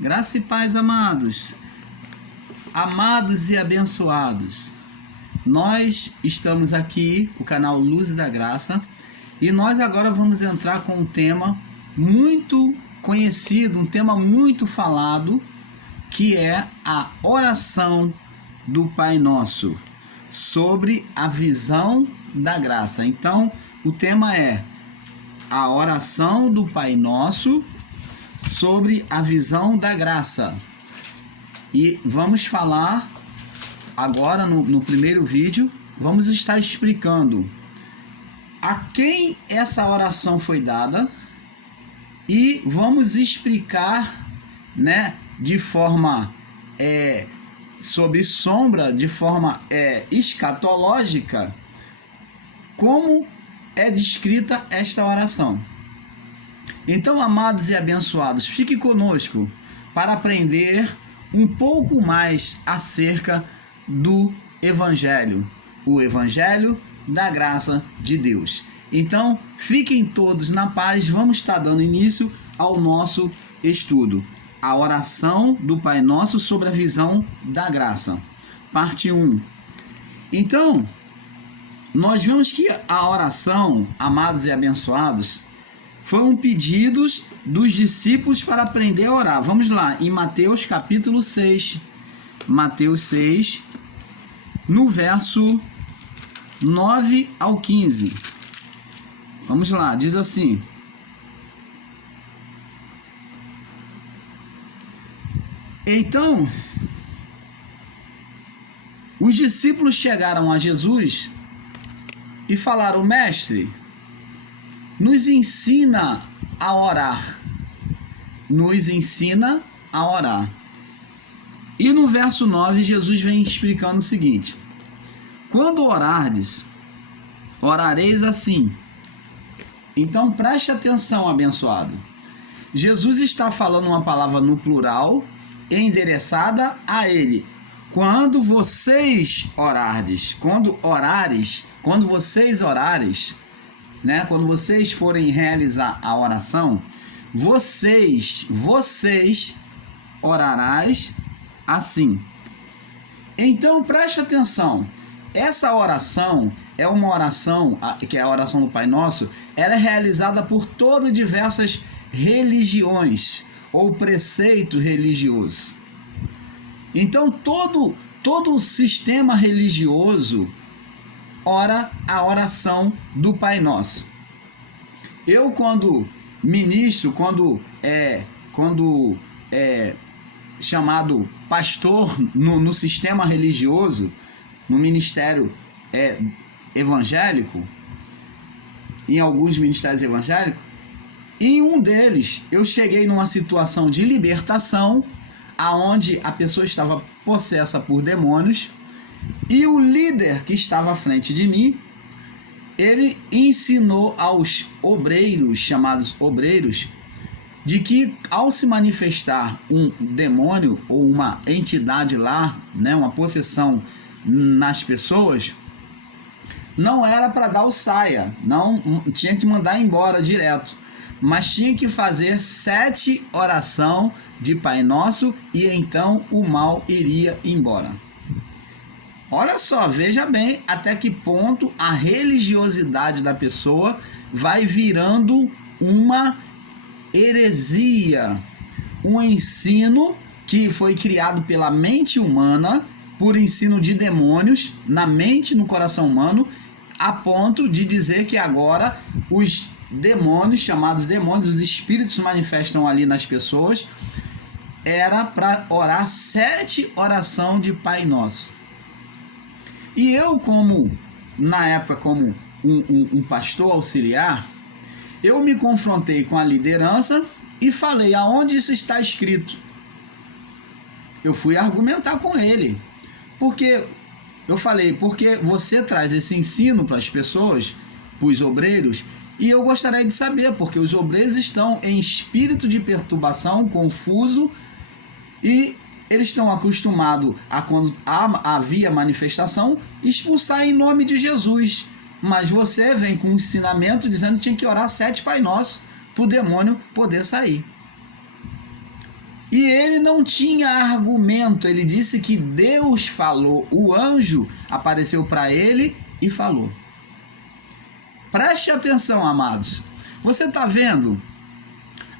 Graça e paz, amados. Amados e abençoados. Nós estamos aqui, o canal Luz da Graça, e nós agora vamos entrar com um tema muito conhecido, um tema muito falado, que é a oração do Pai Nosso, sobre a visão da graça. Então, o tema é a oração do Pai Nosso sobre a visão da graça. E vamos falar agora no primeiro vídeo, vamos estar explicando a quem essa oração foi dada e vamos explicar, de forma sob sombra, de forma escatológica, como é descrita esta oração. Então, amados e abençoados, fique conosco para aprender um pouco mais acerca do Evangelho, o Evangelho da graça de Deus. Então, fiquem todos na paz, vamos estar dando início ao nosso estudo. A oração do Pai Nosso sobre a visão da graça. Parte 1. Então, nós vemos que a oração, amados e abençoados, foi um pedido dos discípulos para aprender a orar. Vamos lá, em Mateus capítulo 6. Mateus 6, no verso 9 ao 15. Vamos lá, diz assim: Então, os discípulos chegaram a Jesus e falaram: Mestre, nos ensina a orar. Nos ensina a orar. E no verso 9, Jesus vem explicando o seguinte: quando orardes, orareis assim. Então preste atenção, abençoado. Jesus está falando uma palavra no plural, endereçada a ele. Quando vocês orardes, quando vocês orares, quando vocês forem realizar a oração, vocês orarás assim. Então preste atenção, essa oração é uma oração, que é a oração do Pai Nosso, ela é realizada por todas diversas religiões ou preceitos religiosos. Então todo o sistema religioso ora a oração do Pai Nosso. Eu, quando ministro, quando chamado pastor no sistema religioso, no ministério evangélico, em alguns ministérios evangélicos, em um deles eu cheguei numa situação de libertação, aonde a pessoa estava possessa por demônios, e o líder que estava à frente de mim, ele ensinou aos obreiros, chamados obreiros, de que ao se manifestar um demônio ou uma entidade lá, uma possessão nas pessoas, não era para dar o saia, não tinha que mandar embora direto, mas tinha que fazer 7 orações de Pai Nosso e então o mal iria embora. Olha só, veja bem até que ponto a religiosidade da pessoa vai virando uma heresia, um ensino que foi criado pela mente humana, por ensino de demônios na mente e no coração humano, a ponto de dizer que agora os demônios, chamados demônios, os espíritos manifestam ali nas pessoas, era para orar 7 orações de Pai Nosso. E eu, na época, como um pastor auxiliar, eu me confrontei com a liderança e falei: aonde isso está escrito? Eu fui argumentar com ele. Porque você traz esse ensino para as pessoas, para os obreiros, e eu gostaria de saber, porque os obreiros estão em espírito de perturbação, confuso, e eles estão acostumados a, quando havia manifestação, expulsar em nome de Jesus. Mas você vem com um ensinamento dizendo que tinha que orar 7 Pai Nosso para o demônio poder sair. E ele não tinha argumento, ele disse que Deus falou, o anjo apareceu para ele e falou. Preste atenção, amados. Você está vendo?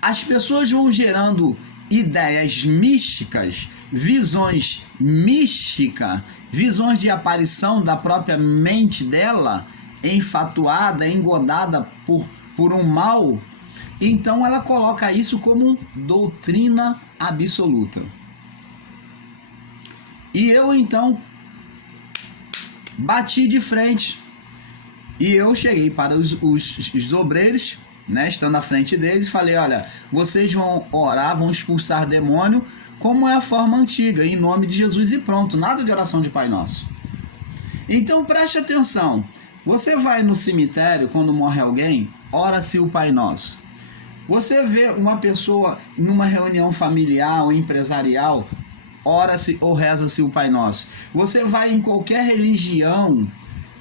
As pessoas vão gerando ideias místicas, visões místicas, visões de aparição da própria mente dela, enfatuada, engodada por um mal. Então ela coloca isso como doutrina absoluta. E eu então bati de frente. E eu cheguei para os obreiros, né, estando à frente deles, falei: olha, vocês vão orar, vão expulsar demônio, como é a forma antiga, em nome de Jesus, e pronto, nada de oração de Pai Nosso. Então preste atenção, você vai no cemitério, quando morre alguém, ora-se o Pai Nosso. Você vê uma pessoa numa reunião familiar ou empresarial, ora-se ou reza-se o Pai Nosso. Você vai em qualquer religião,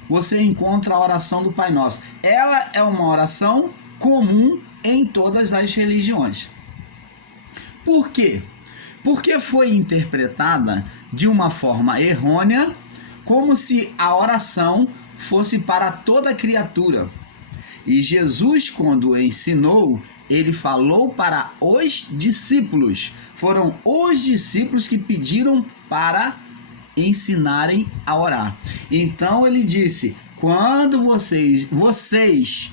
você encontra a oração do Pai Nosso. Ela é uma oração comum em todas as religiões. Por quê? Porque foi interpretada de uma forma errônea, como se a oração fosse para toda criatura. E Jesus, quando ensinou, ele falou para os discípulos. Foram os discípulos que pediram para ensinarem a orar. Então ele disse: quando vocês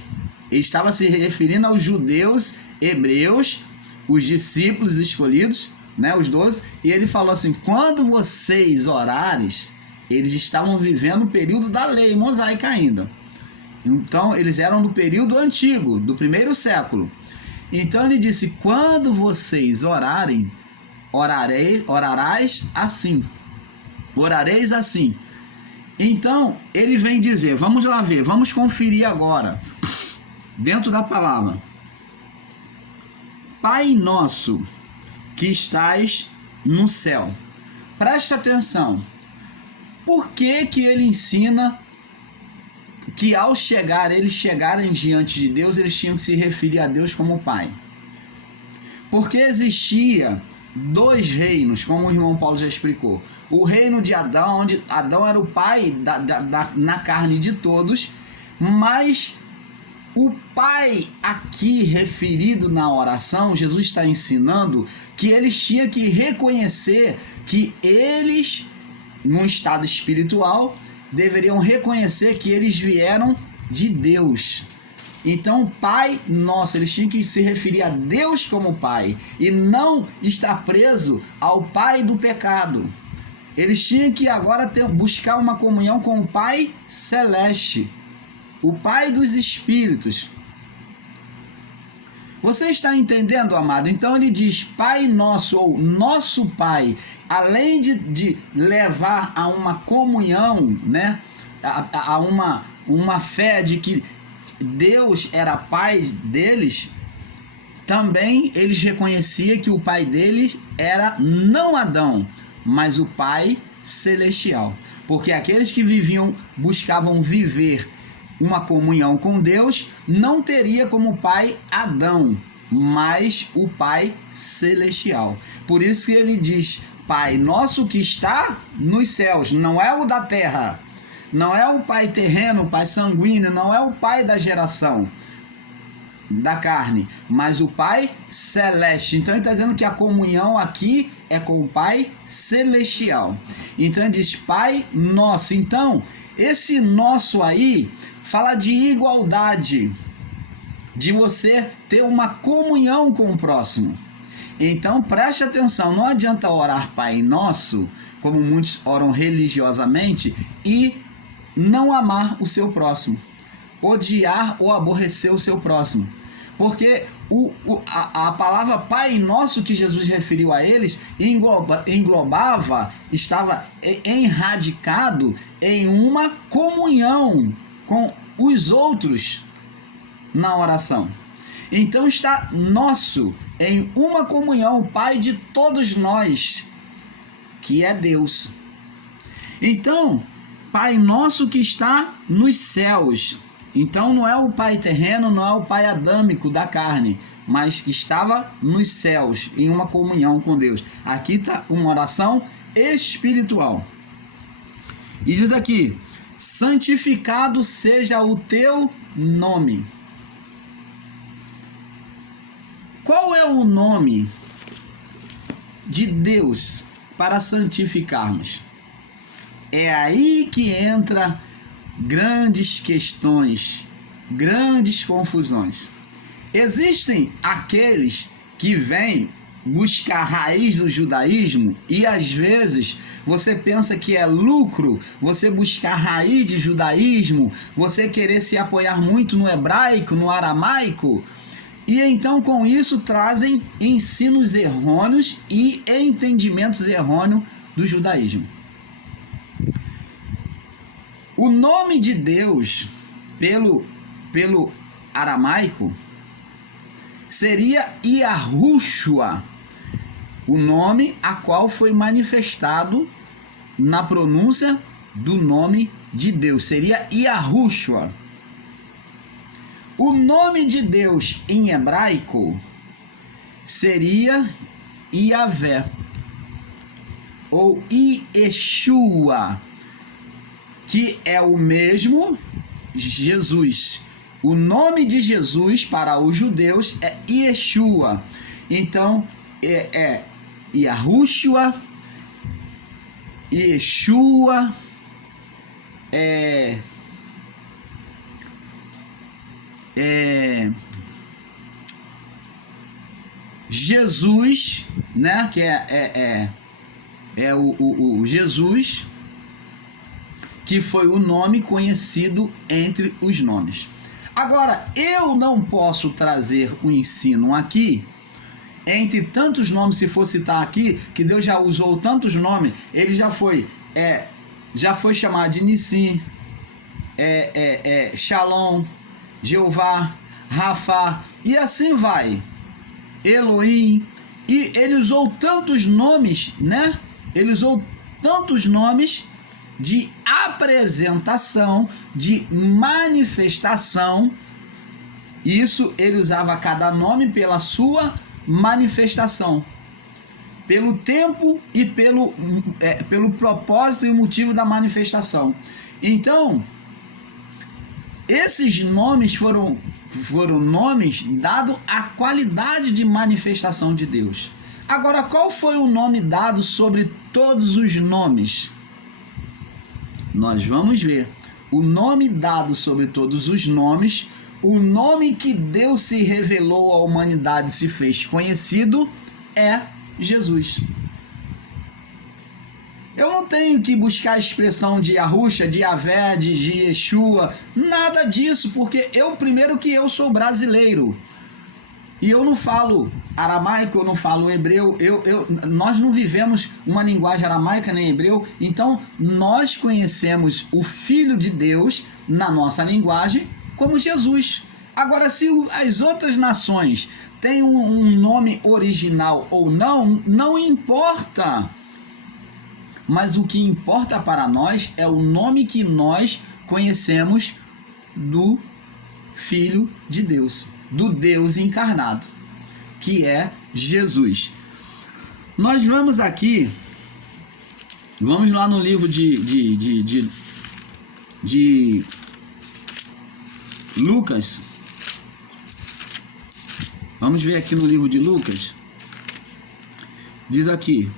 estava se referindo aos judeus, hebreus, os discípulos escolhidos, né, os 12, e ele falou assim: quando vocês orares, eles estavam vivendo o período da lei mosaica ainda. Então eles eram do período antigo, do primeiro século. Então ele disse: quando vocês orarem, orareis assim. Orareis assim. Então ele vem dizer, vamos lá ver, vamos conferir agora, dentro da palavra: Pai nosso que estais no céu. Presta atenção. Por que que ele ensina que ao eles chegarem diante de Deus, eles tinham que se referir a Deus como Pai? Porque existia dois reinos, como o irmão Paulo já explicou. O reino de Adão, onde Adão era o pai na carne de todos, mas o Pai aqui referido na oração, Jesus está ensinando que eles tinham que reconhecer que eles, num estado espiritual, deveriam reconhecer que eles vieram de Deus. Então, Pai Nosso, eles tinham que se referir a Deus como Pai e não estar preso ao pai do pecado. Eles tinham que agora buscar uma comunhão com o Pai Celeste, o Pai dos Espíritos. Você está entendendo, amado? Então ele diz Pai Nosso, ou Nosso Pai, além de levar a uma comunhão, né, a uma fé de que Deus era Pai deles, também eles reconheciam que o Pai deles era não Adão, mas o Pai Celestial. Porque aqueles que buscavam viver uma comunhão com Deus, não teria como pai Adão, mas o Pai Celestial. Por isso que ele diz Pai Nosso que está nos céus, não é o da terra, não é o Pai terreno, o Pai sanguíneo, não é o Pai da geração da carne, mas o Pai Celeste. Então ele está dizendo que a comunhão aqui é com o Pai Celestial. Então ele diz Pai Nosso. Então esse nosso aí fala de igualdade, de você ter uma comunhão com o próximo. Então preste atenção, não adianta orar Pai Nosso, como muitos oram religiosamente, e não amar o seu próximo, odiar ou aborrecer o seu próximo. Porque a palavra Pai Nosso que Jesus referiu a eles englobava, estava enradicado em uma comunhão com os outros na oração. Então está nosso em uma comunhão, Pai de todos nós, que é Deus. Então, Pai Nosso que está nos céus. Então não é o Pai terreno, não é o Pai adâmico da carne, mas estava nos céus, em uma comunhão com Deus. Aqui está uma oração espiritual. E diz aqui: santificado seja o teu nome. Qual é o nome de Deus para santificarmos? É aí que entra grandes questões, grandes confusões. Existem aqueles que vêm buscar a raiz do judaísmo e às vezes você pensa que é lucro você buscar a raiz de judaísmo, você querer se apoiar muito no hebraico, no aramaico, e então com isso trazem ensinos errôneos e entendimentos errôneos do judaísmo. O nome de Deus pelo aramaico seria Yahushua, o nome a qual foi manifestado na pronúncia do nome de Deus, seria Yahushua. O nome de Deus em hebraico seria Yahvé ou Yeshua, que é o mesmo Jesus. O nome de Jesus para os judeus é Yeshua. Então é Yahushua, Yeshua, Jesus, né? Que é o Jesus, que foi o nome conhecido entre os nomes. Agora, eu não posso trazer o ensino aqui, entre tantos nomes, se for citar aqui, que Deus já usou tantos nomes, ele já foi chamado de Nissim, Shalom, Jeová, Rafa, e assim vai, Elohim, e ele usou tantos nomes, né? Ele usou tantos nomes de apresentação, de manifestação. Isso ele usava cada nome pela sua manifestação, pelo tempo e pelo propósito e motivo da manifestação. Então, esses nomes foram nomes dados à qualidade de manifestação de Deus. Agora, qual foi o nome dado sobre todos os nomes? Nós vamos ver. O nome dado sobre todos os nomes, o nome que Deus se revelou à humanidade, se fez conhecido, é Jesus. Eu não tenho que buscar a expressão de Yahushua, de Yahvé, de Yeshua, nada disso, porque eu sou brasileiro. E eu não falo aramaico, eu não falo hebreu, nós não vivemos uma linguagem aramaica nem hebreu, então nós conhecemos o Filho de Deus na nossa linguagem como Jesus. Agora, se as outras nações têm um nome original ou não, não importa. Mas o que importa para nós é o nome que nós conhecemos do Filho de Deus, do Deus encarnado, que é Jesus. Nós vamos aqui, vamos lá no livro de Lucas. Vamos ver aqui no livro de Lucas. Diz aqui: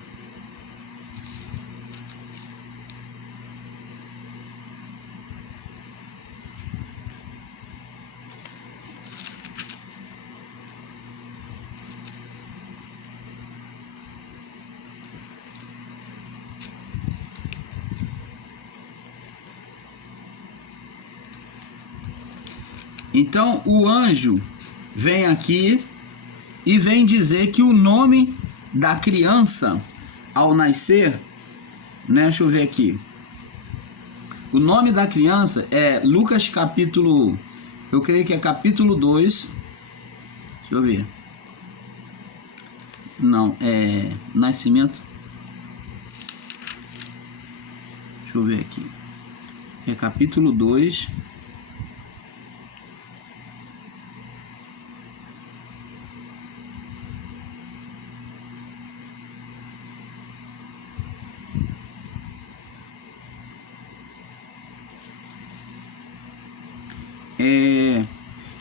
então o anjo vem aqui e vem dizer que o nome da criança ao nascer, né? Deixa eu ver aqui. O nome da criança é Lucas capítulo, eu creio que é capítulo 2. Deixa eu ver. Não, é nascimento. Deixa eu ver aqui. É capítulo 2.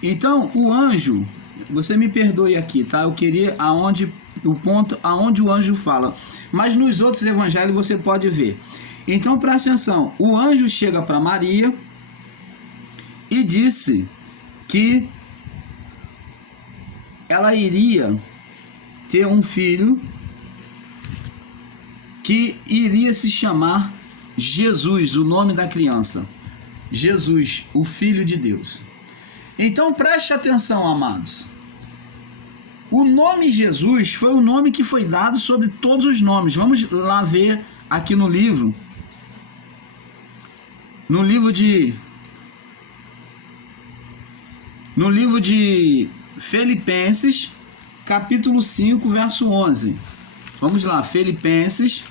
Então, o anjo, você me perdoe aqui, tá? Eu queria o ponto aonde o anjo fala, mas nos outros evangelhos você pode ver. Então, presta atenção, o anjo chega para Maria e disse que ela iria ter um filho que iria se chamar Jesus, o nome da criança. Jesus, o Filho de Deus. Então preste atenção, amados. O nome Jesus foi o nome que foi dado sobre todos os nomes. Vamos lá ver aqui no livro. No livro de Filipenses, capítulo 5, verso 11. Vamos lá, Filipenses,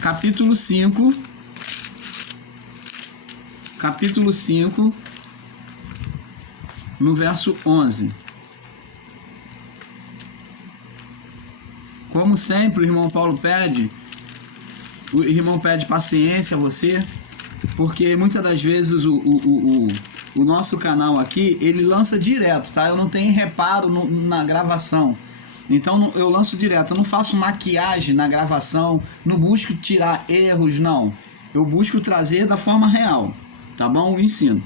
capítulo 5, no verso 11. Como sempre, o irmão Paulo pede paciência a você, porque muitas das vezes o nosso canal aqui, ele lança direto, tá? Eu não tenho reparo na gravação. Então eu lanço direto, eu não faço maquiagem na gravação, não busco tirar erros, não. Eu busco trazer da forma real, tá bom? O ensino.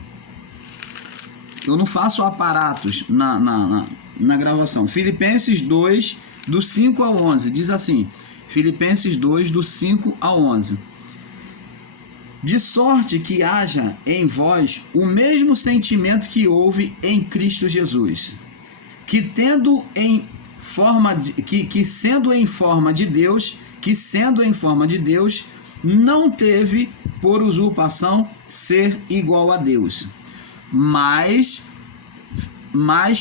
Eu não faço aparatos na gravação. Filipenses 2, do 5 ao 11, diz assim, Filipenses 2, do 5 ao 11. De sorte que haja em vós o mesmo sentimento que houve em Cristo Jesus, que sendo em forma de Deus, não teve por usurpação ser igual a Deus, mas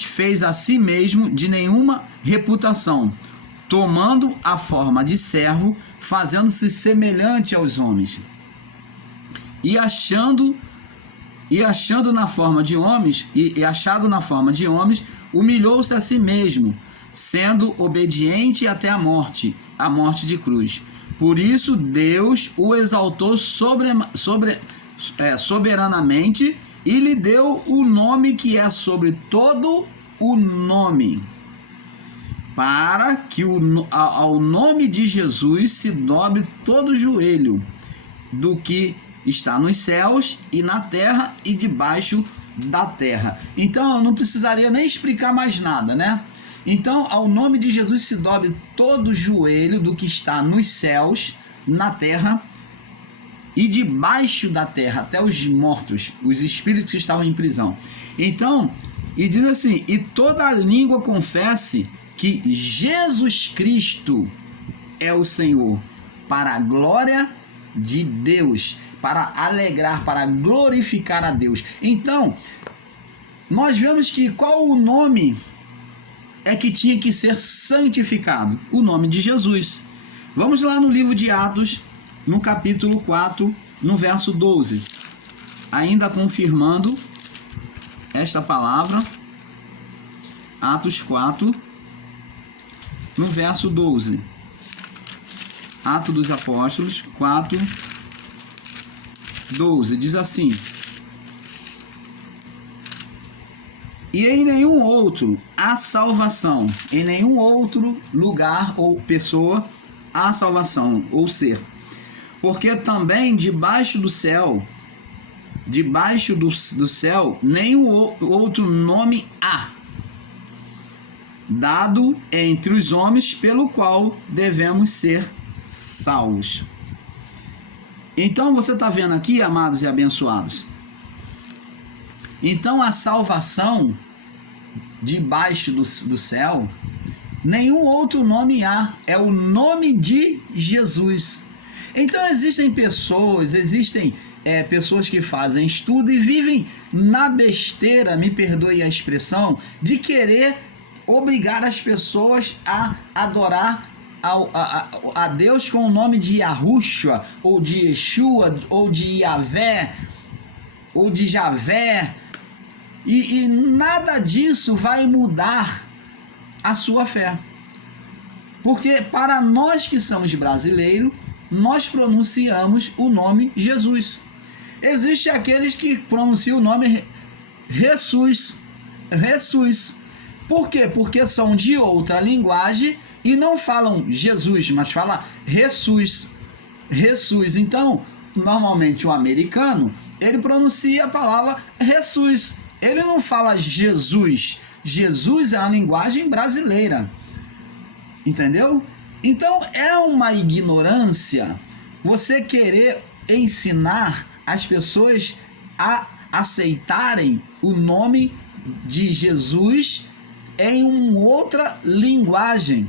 fez a si mesmo de nenhuma reputação, tomando a forma de servo, fazendo-se semelhante aos homens. E achado na forma de homens, humilhou-se a si mesmo, sendo obediente até a morte de cruz. Por isso Deus o exaltou soberanamente e lhe deu o nome que é sobre todo o nome, para que ao nome de Jesus se dobre todo o joelho do que está nos céus e na terra e debaixo da terra. Então eu não precisaria nem explicar mais nada, né? Então ao nome de Jesus se dobre todo o joelho do que está nos céus, na terra e debaixo da terra, até os mortos, os espíritos que estavam em prisão. Então, e diz assim, e toda língua confesse que Jesus Cristo é o Senhor, para a glória de Deus, para alegrar, para glorificar a Deus. Então, nós vemos que qual o nome é que tinha que ser santificado? O nome de Jesus. Vamos lá no livro de Atos, no capítulo 4, no verso 12. Ainda confirmando esta palavra, Atos 4, no verso 12. Atos dos Apóstolos 4, 12, diz assim: e em nenhum outro há salvação, em nenhum outro lugar ou pessoa há salvação, ou ser, porque também debaixo do céu, nenhum outro nome há, dado entre os homens, pelo qual devemos ser salvos. Então você está vendo aqui, amados e abençoados, então a salvação debaixo do céu, nenhum outro nome há, é o nome de Jesus. Então existem pessoas que fazem estudo e vivem na besteira, me perdoe a expressão, de querer obrigar as pessoas a adorar a Deus com o nome de Yahushua, ou de Yeshua, ou de Yahvé, ou de Javé, e nada disso vai mudar a sua fé, porque para nós que somos brasileiros, nós pronunciamos o nome Jesus. Existem aqueles que pronunciam o nome Jesus. Jesus. Por quê? Porque são de outra linguagem e não falam Jesus, mas falam Jesus. Jesus. Então, normalmente o americano, ele pronuncia a palavra Jesus. Ele não fala Jesus. Jesus é a linguagem brasileira. Entendeu? Então, é uma ignorância você querer ensinar as pessoas a aceitarem o nome de Jesus em uma outra linguagem.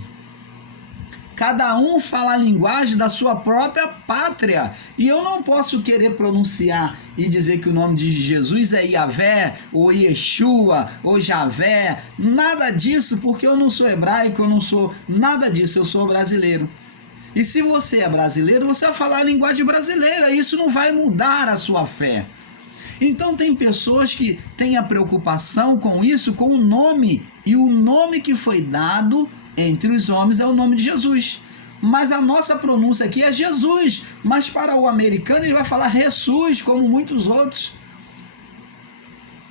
Cada um fala a linguagem da sua própria pátria. E eu não posso querer pronunciar e dizer que o nome de Jesus é Yahvé, ou Yeshua, ou Javé. Nada disso, porque eu não sou hebraico, eu não sou nada disso, eu sou brasileiro. E se você é brasileiro, você vai falar a linguagem brasileira. Isso não vai mudar a sua fé. Então tem pessoas que têm a preocupação com isso, com o nome. E o nome que foi dado entre os homens é o nome de Jesus. Mas a nossa pronúncia aqui é Jesus. Mas para o americano ele vai falar Jesus, como muitos outros.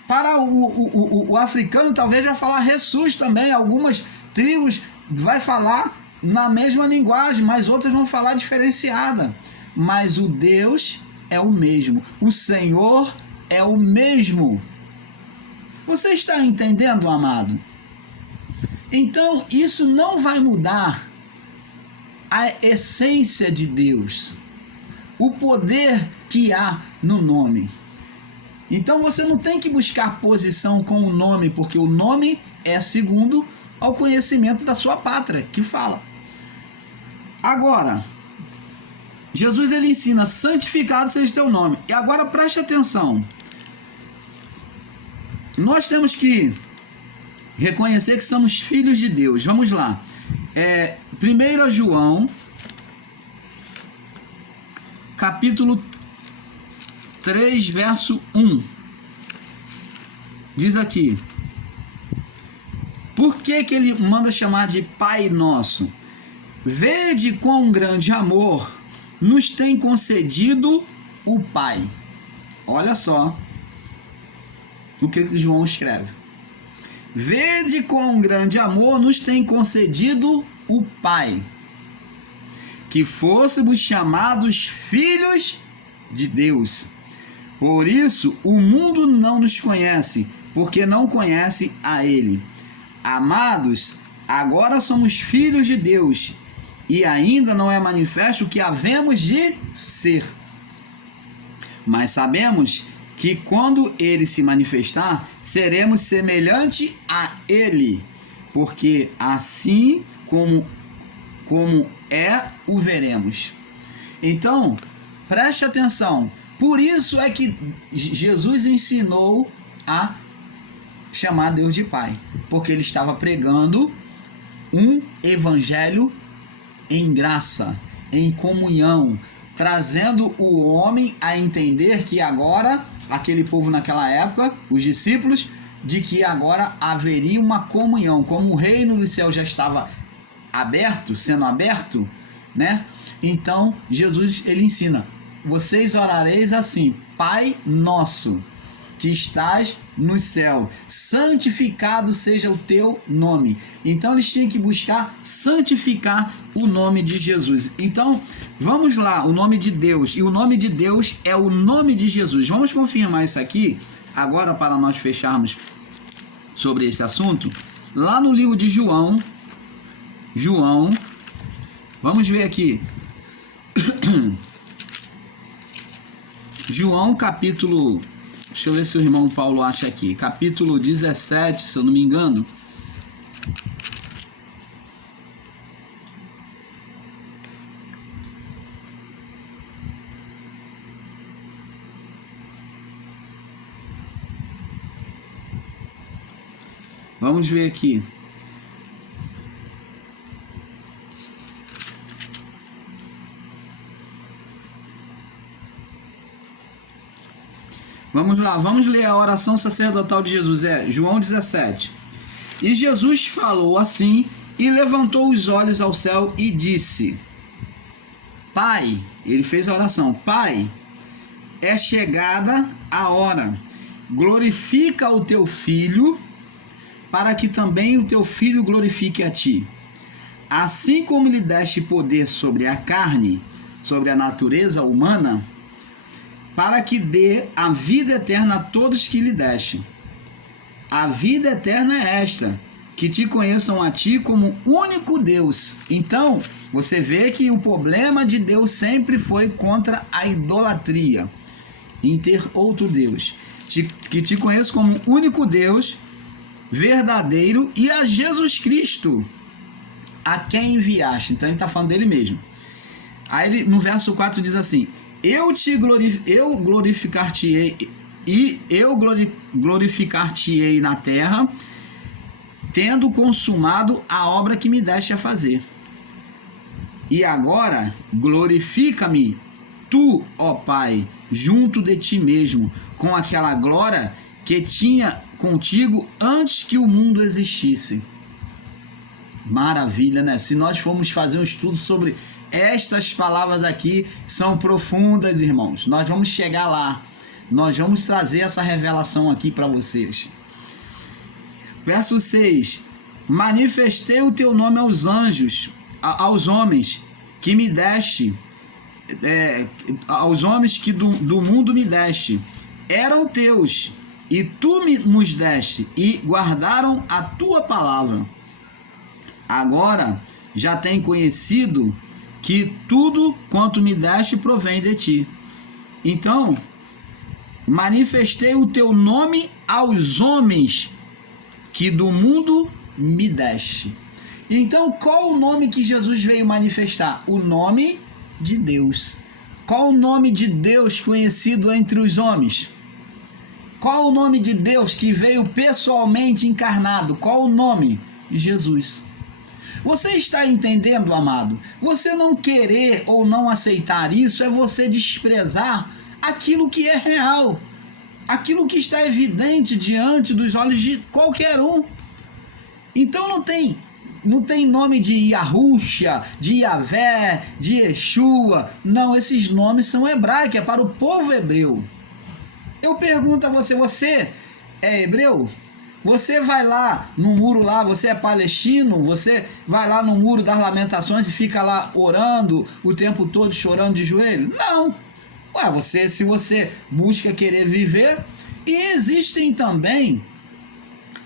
Para o africano talvez vai falar Jesus também. Algumas tribos vai falar na mesma linguagem, mas outras vão falar diferenciada. Mas o Deus é o mesmo. O Senhor é o mesmo. Você está entendendo, amado? Então, isso não vai mudar a essência de Deus, o poder que há no nome. Então, você não tem que buscar posição com o nome, porque o nome é segundo ao conhecimento da sua pátria, que fala. Agora, Jesus ele ensina, santificado seja teu nome. E agora preste atenção. Nós temos que reconhecer que somos filhos de Deus. Vamos lá. 1 João, capítulo 3, verso 1. Diz aqui. Por que ele manda chamar de Pai Nosso? Vede quão grande amor nos tem concedido o Pai. Olha só o que João escreve. Vede quão grande amor nos tem concedido o Pai, que fôssemos chamados filhos de Deus. Por isso o mundo não nos conhece, porque não conhece a Ele. Amados, agora somos filhos de Deus, e ainda não é manifesto o que havemos de ser. Mas sabemos que quando Ele se manifestar, seremos semelhante a Ele, porque assim como é, o veremos. Então, preste atenção. Por isso é que Jesus ensinou a chamar Deus de Pai, porque ele estava pregando um evangelho em graça, em comunhão, trazendo o homem a entender que agora, aquele povo naquela época, os discípulos, de que agora haveria uma comunhão, como o reino do céu já estava aberto, sendo aberto, né? Então Jesus ele ensina: vocês orareis assim: Pai nosso que estás no céu, santificado seja o teu nome. Então eles tinham que buscar santificar o nome de Jesus. Então vamos lá, o nome de Deus, e o nome de Deus é o nome de Jesus. Vamos confirmar isso aqui agora para nós fecharmos sobre esse assunto. Lá no livro de João, vamos ver aqui. João capítulo, deixa eu ver se o irmão Paulo acha aqui, capítulo 17, se eu não me engano. Vamos ver aqui. Vamos lá, vamos ler a oração sacerdotal de Jesus. João 17. E Jesus falou assim e levantou os olhos ao céu e disse: Pai, ele fez a oração: Pai, é chegada a hora. glorifica o teu filho, para que também o teu filho glorifique a ti. Assim como lhe deste poder sobre a carne, sobre a natureza humana, para que dê a vida eterna a todos que lhe deste. A vida eterna é esta, que te conheçam a ti como único Deus. Então, você vê que o problema de Deus sempre foi contra a idolatria, em ter outro Deus. Que te conheçam como único Deus, verdadeiro, e a Jesus Cristo, a quem enviaste. Então ele está falando dele mesmo. Aí ele, no verso 4 diz assim: eu glorificar-te-ei, e eu glorificar-te-ei na terra, tendo consumado a obra que me deste a fazer. E agora glorifica-me tu, ó Pai, junto de ti mesmo, com aquela glória que tinha contigo antes que o mundo existisse. Maravilha, né? Se nós formos fazer um estudo sobre estas palavras aqui, são profundas, irmãos. Nós vamos chegar lá. Nós vamos trazer essa revelação aqui para vocês. Verso 6. Manifestei o teu nome aos anjos, aos homens que me deste, aos homens que do mundo me deste. Eram teus, e tu nos deste, e guardaram a tua palavra. Agora já tem conhecido que tudo quanto me deste provém de ti. Então, manifestei o teu nome aos homens que do mundo me deste. Então, qual o nome que Jesus veio manifestar? O nome de Deus. Qual o nome de Deus conhecido entre os homens? Qual o nome de Deus que veio pessoalmente encarnado? Qual o nome? Jesus. Você está entendendo, amado? Você não querer ou não aceitar isso é você desprezar aquilo que é real, aquilo que está evidente diante dos olhos de qualquer um. Então não tem nome de Yahusha, de Yahvé, de Yeshua. Não, esses nomes são hebraicos, é para o povo hebreu. Eu pergunto a você, você é hebreu? Você vai lá no muro lá, você é palestino, você vai lá no muro das lamentações e fica lá orando o tempo todo, chorando de joelho? Não. Ué, se você busca querer viver, e existem também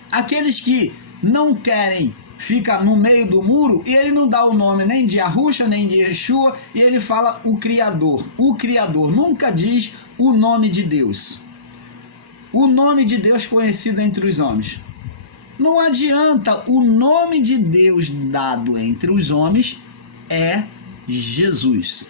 aqueles que não querem, fica no meio do muro e ele não dá o nome nem de Yahusha, nem de Yeshua, e ele fala o Criador. O Criador nunca diz o nome de Deus. O nome de Deus conhecido entre os homens. Não adianta, o nome de Deus dado entre os homens é Jesus.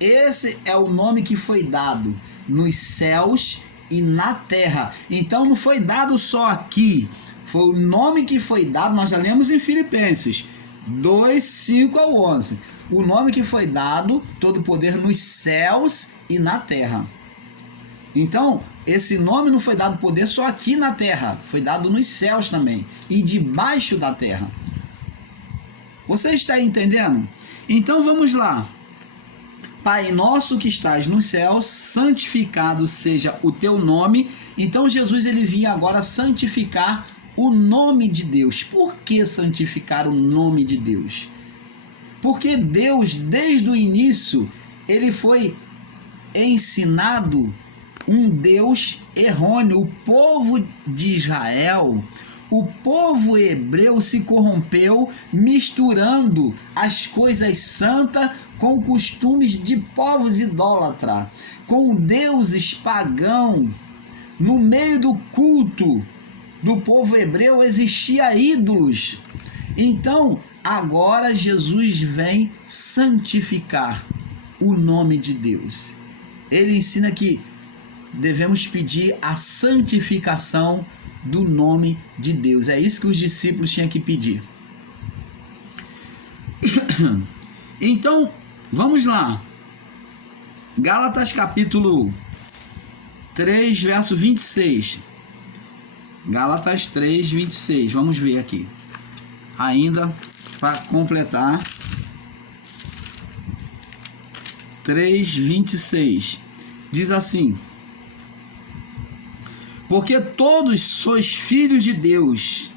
Esse é o nome que foi dado nos céus e na terra. Então não foi dado só aqui, foi o nome que foi dado, nós já lemos em Filipenses 2, 5 ao 11. O nome que foi dado, todo poder nos céus e na terra. Então, esse nome não foi dado poder só aqui na terra, foi dado nos céus também e debaixo da terra. Você está entendendo? Então vamos lá. Pai nosso que estás nos céus, santificado seja o teu nome. Então Jesus ele vinha agora santificar o nome de Deus. Por que santificar o nome de Deus? Porque Deus, desde o início, ele foi ensinado um Deus errôneo. O povo de Israel, o povo hebreu se corrompeu misturando as coisas santas com costumes de povos idólatras, com deuses pagãos. No meio do culto do povo hebreu existia ídolos. Então, agora Jesus vem santificar o nome de Deus. Ele ensina que devemos pedir a santificação do nome de Deus. É isso que os discípulos tinham que pedir. Então, vamos lá. Gálatas capítulo 3, verso 26. Gálatas 3, 26. Vamos ver aqui. Ainda para completar. 3, 26. Diz assim: Porque todos sois filhos de Deus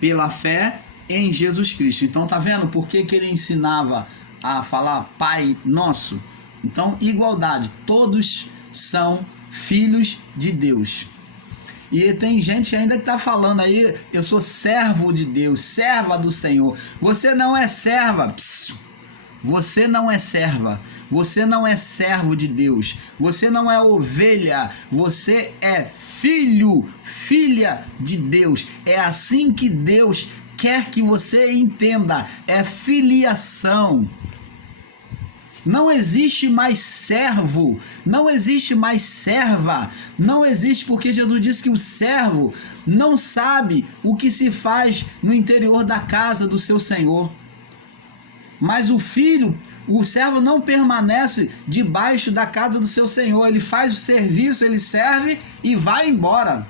pela fé em Jesus Cristo. Então tá vendo por que ele ensinava a falar Pai Nosso? Então, igualdade, todos são filhos de Deus. E tem gente ainda que está falando aí, eu sou servo de Deus, serva do Senhor. Você não é serva, você não é serva, você não é servo de Deus, você não é ovelha, você é filho, filha de Deus. É assim que Deus quer que você entenda, é filiação. Não existe mais servo, não existe mais serva, não existe, porque Jesus disse que o servo não sabe o que se faz no interior da casa do seu Senhor. Mas o filho, o servo não permanece debaixo da casa do seu Senhor, ele faz o serviço, ele serve e vai embora,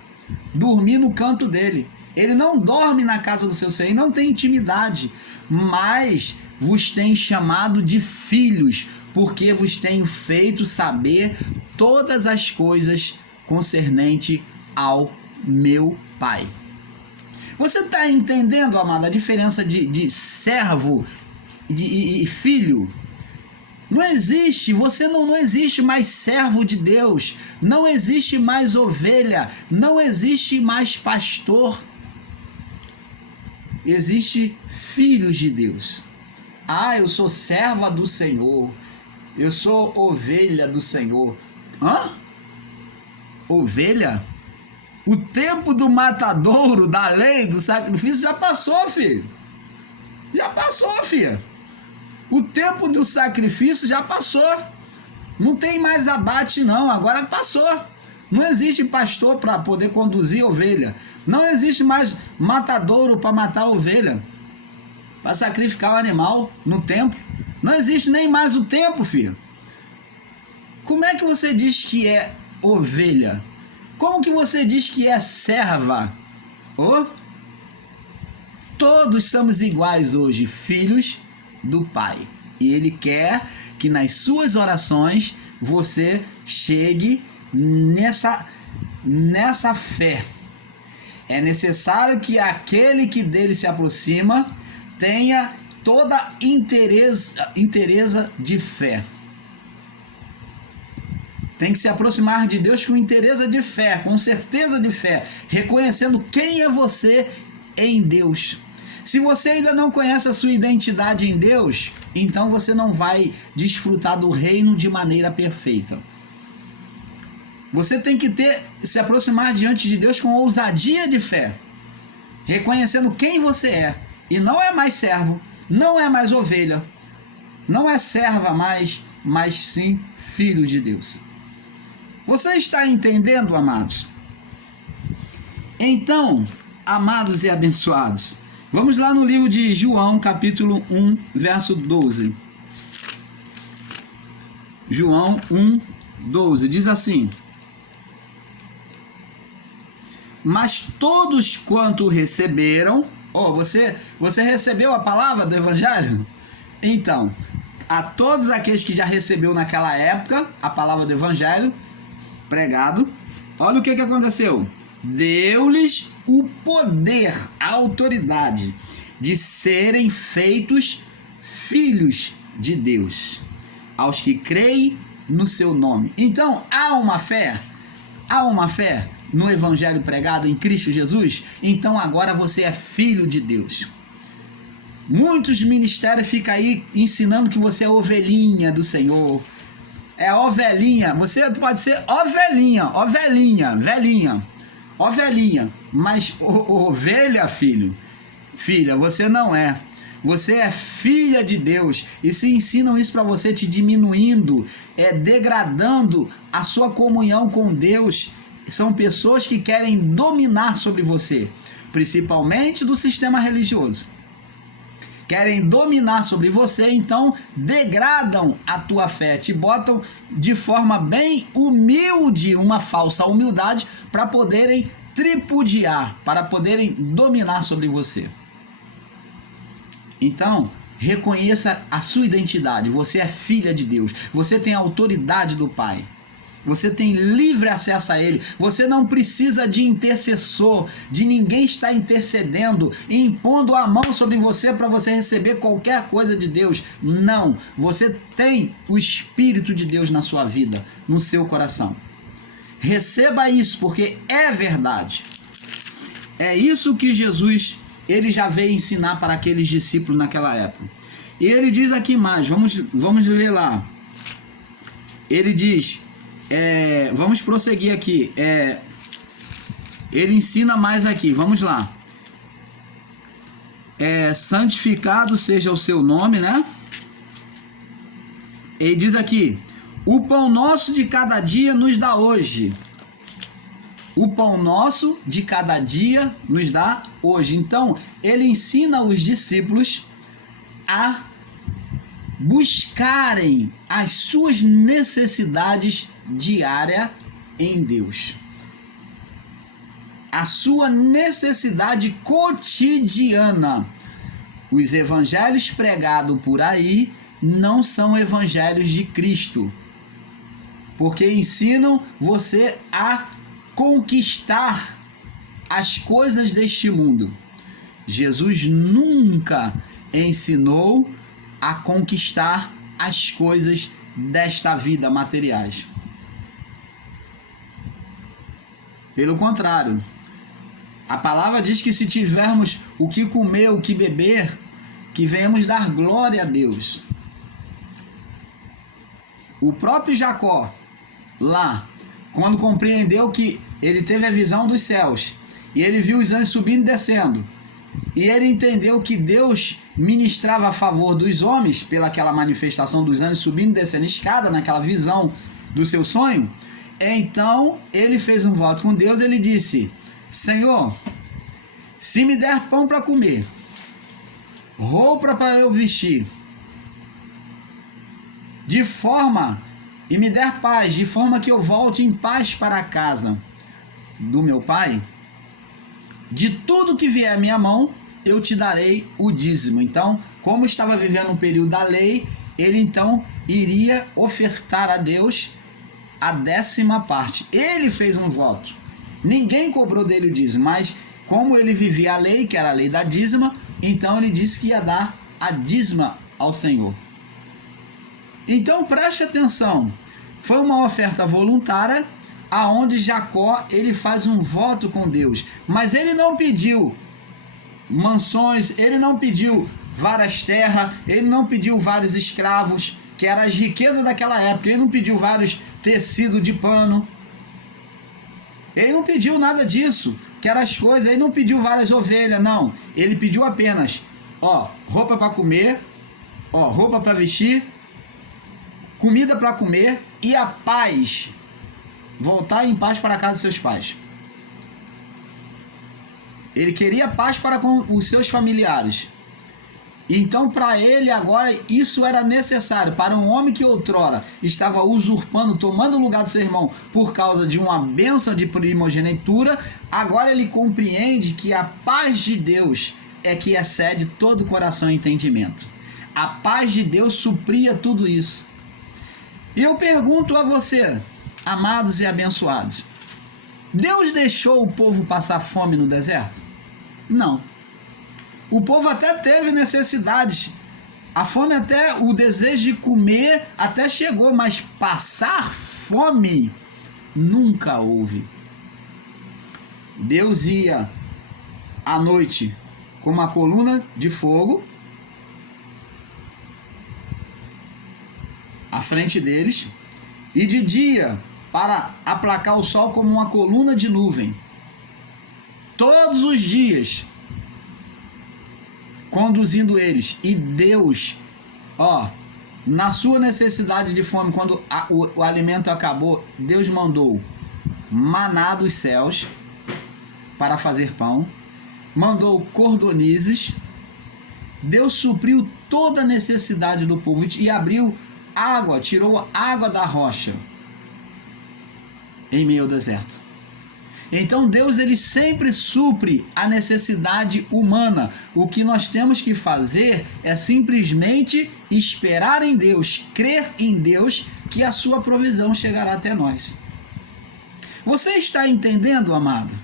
dormir no canto dele. Ele não dorme na casa do seu Senhor, não tem intimidade, mas vos tenho chamado de filhos, porque vos tenho feito saber todas as coisas concernente ao meu Pai. Você está entendendo, amado, a diferença de servo e filho? Não existe, você não existe mais servo de Deus, não existe mais ovelha, não existe mais pastor. Existe filhos de Deus. Ah, eu sou serva do Senhor. Eu sou ovelha do Senhor. Hã? Ovelha? O tempo do matadouro, da lei, do sacrifício já passou, filho. Já passou, filha. O tempo do sacrifício já passou. Não tem mais abate, não. Agora passou. Não existe pastor para poder conduzir ovelha. Não existe mais matadouro para matar a ovelha, para sacrificar o animal no templo. Não existe nem mais o templo, filho. Como é que você diz que é ovelha? Como que você diz que é serva? Oh? Todos somos iguais hoje, filhos do Pai. E Ele quer que nas suas orações você chegue nessa fé. É necessário que aquele que dele se aproxima tenha toda inteireza de fé. Tem que se aproximar de Deus com inteireza de fé, com certeza de fé, reconhecendo quem é você em Deus. Se você ainda não conhece a sua identidade em Deus, então você não vai desfrutar do reino de maneira perfeita. Você tem que se aproximar diante de Deus com ousadia de fé, reconhecendo quem você é. E não é mais servo, não é mais ovelha, não é serva mais, mas sim filho de Deus. Você está entendendo, amados? Então, amados e abençoados, vamos lá no livro de João, capítulo 1, verso 12. João 1, 12, diz assim: mas todos quanto receberam... Você recebeu a palavra do Evangelho? Então, a todos aqueles que já recebeu naquela época a palavra do Evangelho pregado, olha o que aconteceu. Deu-lhes o poder, a autoridade de serem feitos filhos de Deus, aos que creem no seu nome. Então, há uma fé no Evangelho pregado em Cristo Jesus. Então agora você é filho de Deus. Muitos ministérios ficam aí ensinando que você é ovelhinha do Senhor. É ovelhinha. Você pode ser ovelhinha, mas ovelha, filha, você não é. Você é filha de Deus. E se ensinam isso para você, te diminuindo, degradando a sua comunhão com Deus. São pessoas que querem dominar sobre você, principalmente do sistema religioso. Querem dominar sobre você, então degradam a tua fé, te botam de forma bem humilde, uma falsa humildade, para poderem tripudiar, para poderem dominar sobre você. Então, reconheça a sua identidade. Você é filha de Deus, você tem a autoridade do Pai. Você tem livre acesso a Ele. Você não precisa de intercessor, de ninguém estar intercedendo, impondo a mão sobre você para você receber qualquer coisa de Deus. Não. Você tem o Espírito de Deus na sua vida, no seu coração. Receba isso, porque é verdade. É isso que Jesus, ele já veio ensinar para aqueles discípulos naquela época. E ele diz aqui mais, vamos ler lá. Ele diz... vamos prosseguir aqui. Ele ensina mais aqui. Vamos lá. Santificado seja o seu nome, né? Ele diz aqui: o pão nosso de cada dia nos dá hoje. O pão nosso de cada dia nos dá hoje. Então, ele ensina os discípulos a buscarem as suas necessidades diárias em Deus. A sua necessidade cotidiana. Os evangelhos pregados por aí não são evangelhos de Cristo, porque ensinam você a conquistar as coisas deste mundo. Jesus nunca ensinou a conquistar as coisas desta vida materiais. Pelo contrário, a palavra diz que se tivermos o que comer, o que beber, que venhamos dar glória a Deus. O próprio Jacó, lá, quando compreendeu que ele teve a visão dos céus, e ele viu os anjos subindo e descendo, e ele entendeu que Deus ministrava a favor dos homens, pelaquela manifestação dos anjos subindo e descendo escada, naquela visão do seu sonho, então ele fez um voto com Deus. Ele disse: Senhor, se me der pão para comer, roupa para eu vestir, e me der paz, de forma que eu volte em paz para a casa do meu pai, de tudo que vier à minha mão, eu te darei o dízimo. Então, como estava vivendo um período da lei, ele então iria ofertar a Deus a 10ª parte. Ele fez um voto. Ninguém cobrou dele o dízimo, mas como ele vivia a lei, que era a lei da dízima, então ele disse que ia dar a dízima ao Senhor. Então preste atenção, foi uma oferta voluntária, aonde Jacó ele faz um voto com Deus, mas ele não pediu mansões, ele não pediu várias terras, ele não pediu vários escravos, que eram as riquezas daquela época, ele não pediu vários tecidos de pano, ele não pediu nada disso, que eram as coisas, ele não pediu várias ovelhas, não, ele pediu apenas, roupa para comer, roupa para vestir, comida para comer e a paz, voltar em paz para a casa de seus pais. Ele queria paz para com os seus familiares. Então, para ele agora, isso era necessário. Para um homem que outrora estava usurpando, tomando o lugar do seu irmão por causa de uma bênção de primogenitura, agora ele compreende que a paz de Deus é que excede todo coração e entendimento. A paz de Deus supria tudo isso. E eu pergunto a você, amados e abençoados, Deus deixou o povo passar fome no deserto? Não. O povo até teve necessidades, a fome até, o desejo de comer até chegou, mas passar fome nunca houve. Deus ia à noite com uma coluna de fogo à frente deles, e de dia para aplacar o sol como uma coluna de nuvem. Todos os dias conduzindo eles. E Deus, na sua necessidade de fome, quando o alimento acabou, Deus mandou maná dos céus para fazer pão, mandou cordonizes. Deus supriu toda a necessidade do povo e abriu água, tirou água da rocha em meio ao deserto. Então Deus, ele sempre supre a necessidade humana. O que nós temos que fazer é simplesmente esperar em Deus, crer em Deus, que a sua provisão chegará até nós. Você está entendendo, amado?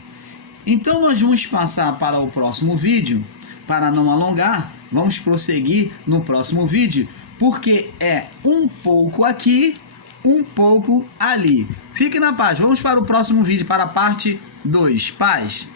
Então nós vamos passar para o próximo vídeo. Para não alongar, vamos prosseguir no próximo vídeo, porque é um pouco aqui, um pouco ali. Fique na paz. Vamos para o próximo vídeo, para a parte 2. Paz.